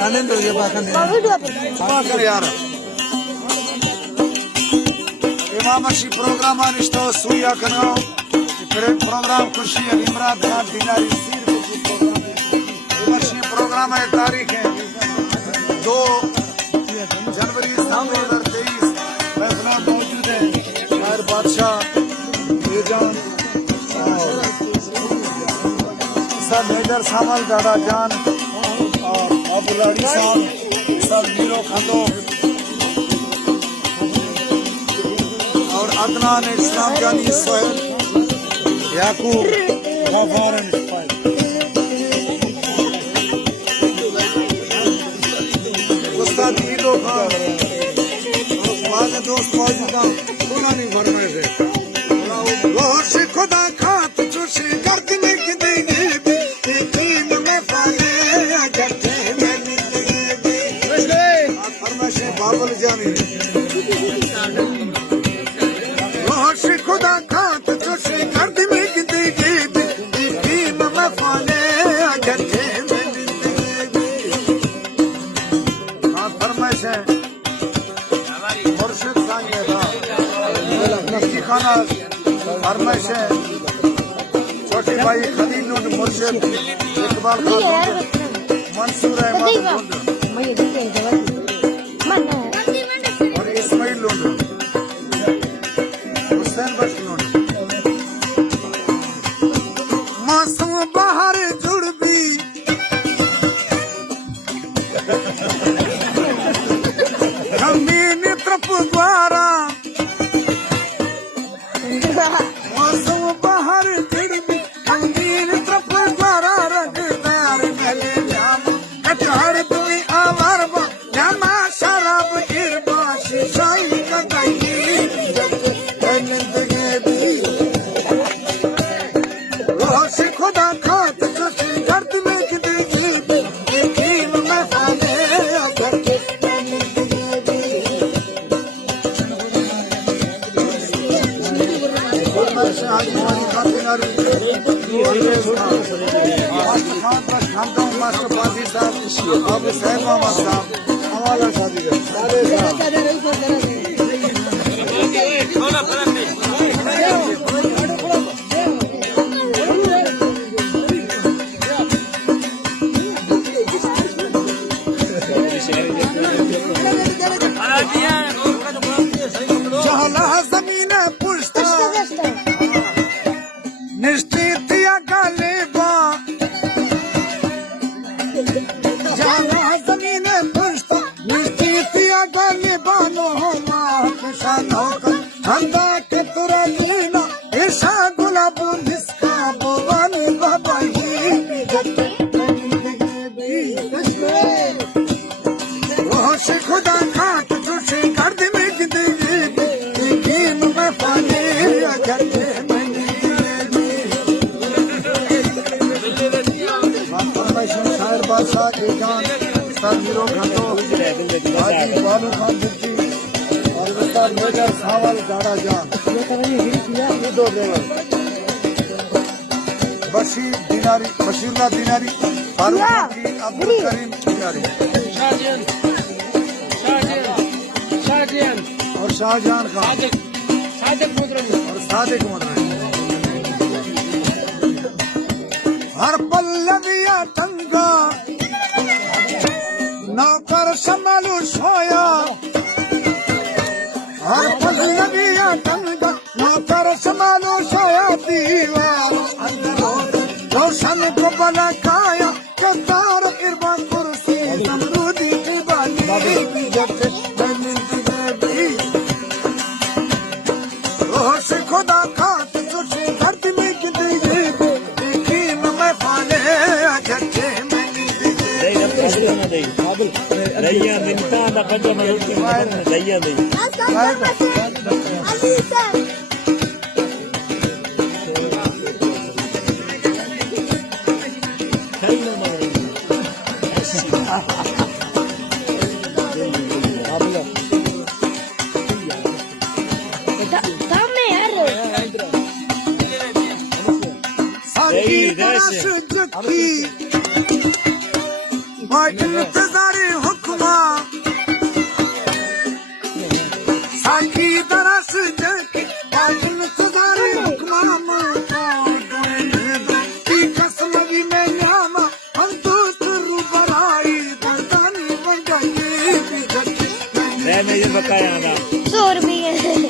Anendo ya bahkan यार इमामशी programme अनिष्टो सुया कनो प्रोग्राम खुशी इमरान खान दिनारी सीर खुशी प्रोग्राम इमामशी प्रोग्राम है तारीख है 2 जनवरी 2023 फैसला मौजूद है शायर बादशाह बेजान सब मेजर सामल दादा जान और अबुलाड़ी साहब सब मीरो खंदो और अदनान इस्लाम जानी सोहेल याकूब गफार इस्माइल उस्ताद ईदो खान वाले दोस्त मौजूद हैं पुरानी फरमाइश है बहुत से खुदा खात चुशी गर्द में देंगे तीन में पाले जट्टे में देंगे फरमाइश बाबुल जानी खुदा खात चुशी गर्द में देंगे तीन में पाले जट्टे में देंगे फरमाइश है मुर्शिद सांगे था नक्की खाना फरमाइश है छोटे भाई खलील मुर्शिद इकबाल खान मंसूर अहमद और इस्माइल हुसैन बख्श मासूम बाहर जुड़ भी जमीन तरफ द्वारा मासूम बाहर जुड़ भी जमीन तरफ द्वारा रंग तैयार मेले जाम कचार तुम्हें आवार बा जाना शराब गिरबा शीशाई कटाई खुदा खात चुशी गर्द में देंगे यकीन में फाले जमीन पुष्ट निश्चित गालिबा जाना जमीन पुष्ट निश्चित गालिबा नो शानो ठंडा के तुरा लीना ईशा गुलाब निस्का बोवानी बाबा ही खुदा खात चुशी गर्द में देंगे यकीन में पानी जट्टे में शायर बादशाह के जान मीरो खंडो हाजी बालू खान दिल्ली और उस्ताद मेजर सावल गाड़ा जान दो ड्राइवर बशीरुल्लाह दिनारी फारूक अब्दुल करीम दिनारी और शाहजहान खान और सादिक मोदरानी हर पल्लविया टंगा नौकर संभालू सोया हर पल्लविया टंगा नौकर संभालू सोया दीवार रोशन को बना खाया कतार इरबा कुर्सी समरूदी की बाली जब खुदा खात चुशी गर्द में देंगे यकीन में फाले जट्टे में इंतजारी हुक्मा साकी दरस जकी इंतजारी हुक्मा की कसम भी मैं नामा हम दोस्त रूबराई दर्दानी मंगाई मैं ये बताया ना 100 रुपये